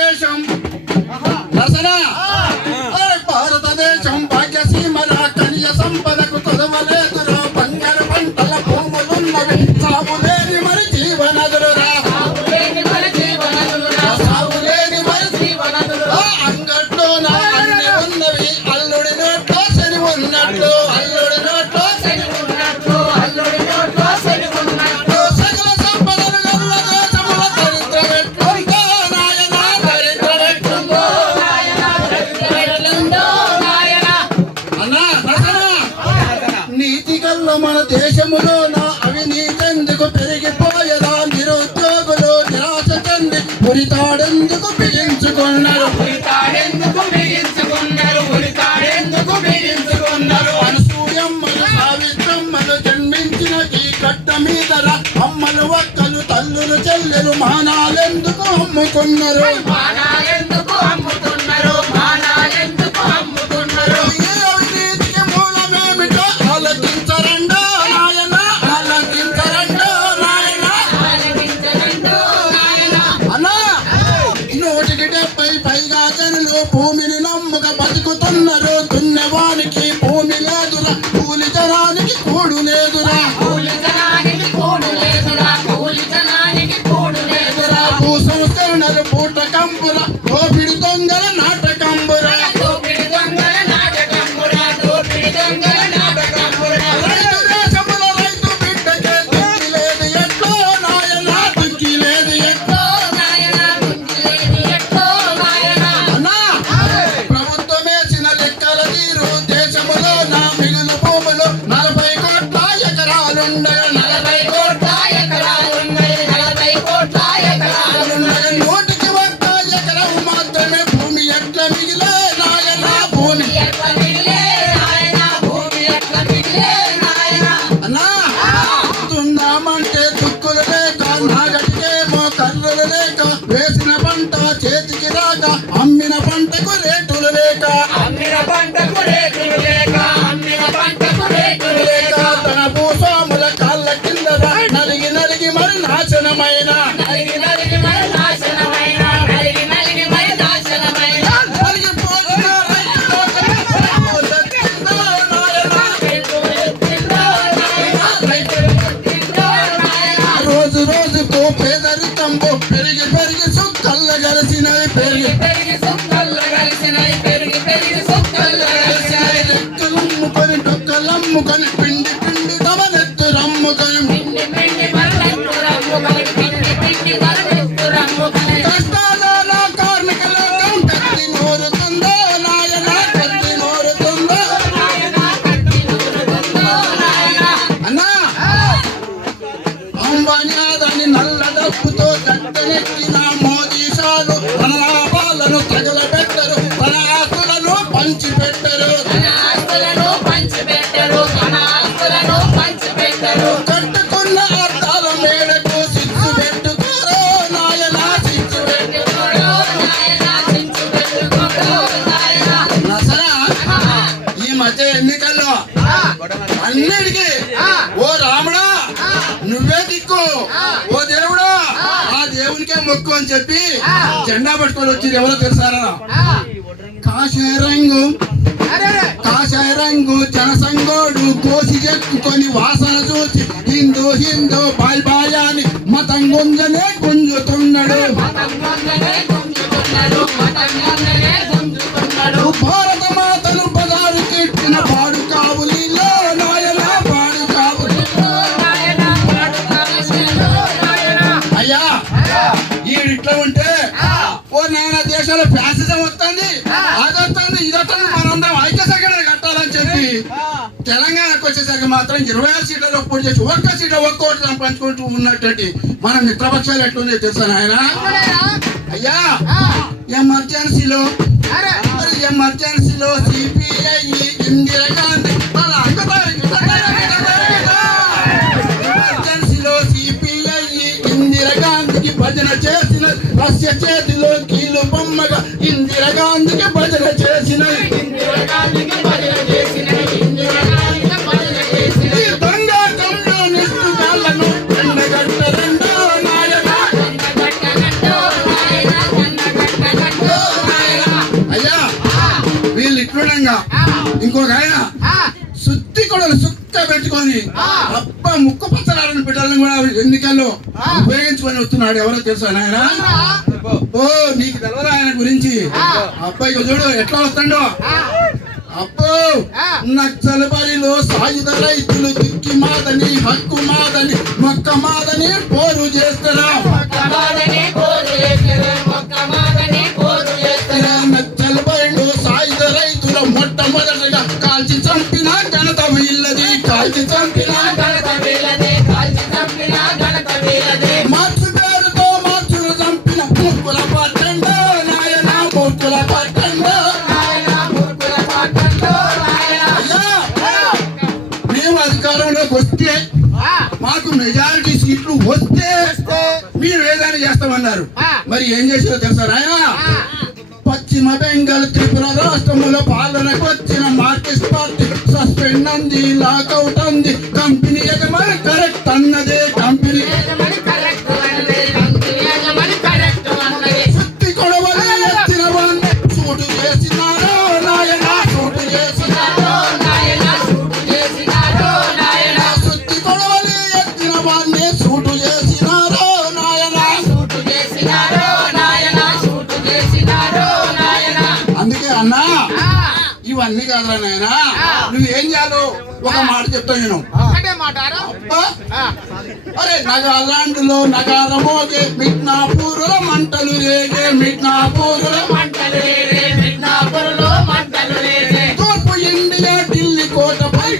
భారతదేశం. ఓయ్ భారతదేశం భాగ్యసీమల ఖనిజ సంపదకు తొలవలేదురా. బంగారు పంటల భూములున్నవి సాగులేని దేశములో నా అవినీతి ఎందుకు పెరిగిపోయదా? నిరుద్యోగులు నిరాశ చెంది ఉరితాడెందుకు బిగించుకున్నారు? ఉన్నారు అనసూయమ్మలు సావిత్రమ్మలు జన్మించిన ఈ గడ్డ మీదర అమ్మలు ఒక్కలు తల్లులు చెల్లెలు మానాలెందుకు అమ్ముకున్నారు? ఈ కూలి కూడు లేదురా. లేదురా పెరిగి సుక్కల్ల కలిసినవి పెరిగి కలిసినవి. రెక్కలమ్ముకొని డొక్కలమ్ముకొని పిండి పిండి తమనెత్తు రమ్ముకొని కష్టాలలో నా కార్మిక లోకం కత్తి నూరుతుందో నాయన కత్తి నూరుతుందో అన్నా అంబానీ నల్ల డబ్బుతో గట్టనెక్కిన ఓ దేవుడా ఆ. దేవునికే మొక్కు అని చెప్పి జెండా పట్టుకొని వచ్చి ఎవరో తెలుసారా కాషాయ రంగు కాషాయ రంగు జనసంగోడు కోసి చెక్కుకొని వాసన చూసి హిందూ హిందూ బాయ్ బాయ్ అని మతం గుంజనే గుంజుతున్నాడు భారత మాతను దేశంలో ఫ్యాసిజం వస్తుంది అది వస్తుంది ఇది వస్తుంది మనందరం ఐక్య సంఘటన కట్టాలని చెప్పి తెలంగాణకు వచ్చేసరికి మాత్రం ఇరవై ఆరు సీట్లలో పోటీ చేసి ఒక్క సీట్లో ఒక్క ఓటు సంపాదించుకుంటూ ఉన్నటువంటి మన మిత్రపక్షాలు ఎట్లున్నాయి తెలుసా నాయన? అయ్యా ఎమర్జెన్సీలో మరి ఎమర్జెన్సీలో సిపిఐ ఇందిరాగాంధీ వాళ్ళ అక్కతో ఎమర్జెన్సీలో సిపిఐ ఇందిరాగాంధీకి భజన చేసిన మాదిరిగా ఇంకొక ఆయన సుత్తి కొడలు సుక్క పెట్టుకొని అబ్బ ముక్కు పచ్చలారని బిడ్డలను కూడా ఎన్నికల్లో ఉపయోగించుకొని వస్తున్నాడు. ఎవరో తెలుసా నాయన? ఓ నీకు తెలవదా ఆయన గురించి? అబ్బాయి చూడు ఎట్లా వస్తాడో? అబ్బో నక్సలబరిలో సాయుధ రైతులు దిక్కి మాదని హక్కు మాదని మొక్క మాదని పోరు చేస్తారా? కాల్చి చంపిన మార్చు పేరుతో మార్చులు చంపిన ముక్కుల పట్టండో నాయన ముక్కుల పట్టండో అయ్యా మేము అధికారంలోకి వస్తే మాకు మెజారిటీ సీట్లు వస్తే మీరు ఏదైనా చేస్తామన్నారు. మరి ఏం చేసారో తెలుసా నాయన పశ్చిమ బెంగాల్ త్రిపుర రాష్ట్రముల పాలనకు వచ్చిన మార్కెట్ పార్టీ సస్పెండ్ అంది లాకౌట్ అంది. కంపెనీ యజమాని కరెక్ట్ అన్నదే ఇవన్నీ కాదురా నాయన. నువ్వేం చేయాలో ఒక మాట చెప్తా నేను. అరే నగాలాండ్లో నగారమోగే మిడ్నాపూరుల మంటలు రేగే మిడ్నాపూరుల తూర్పు ఇండియా ఢిల్లీ కోట పై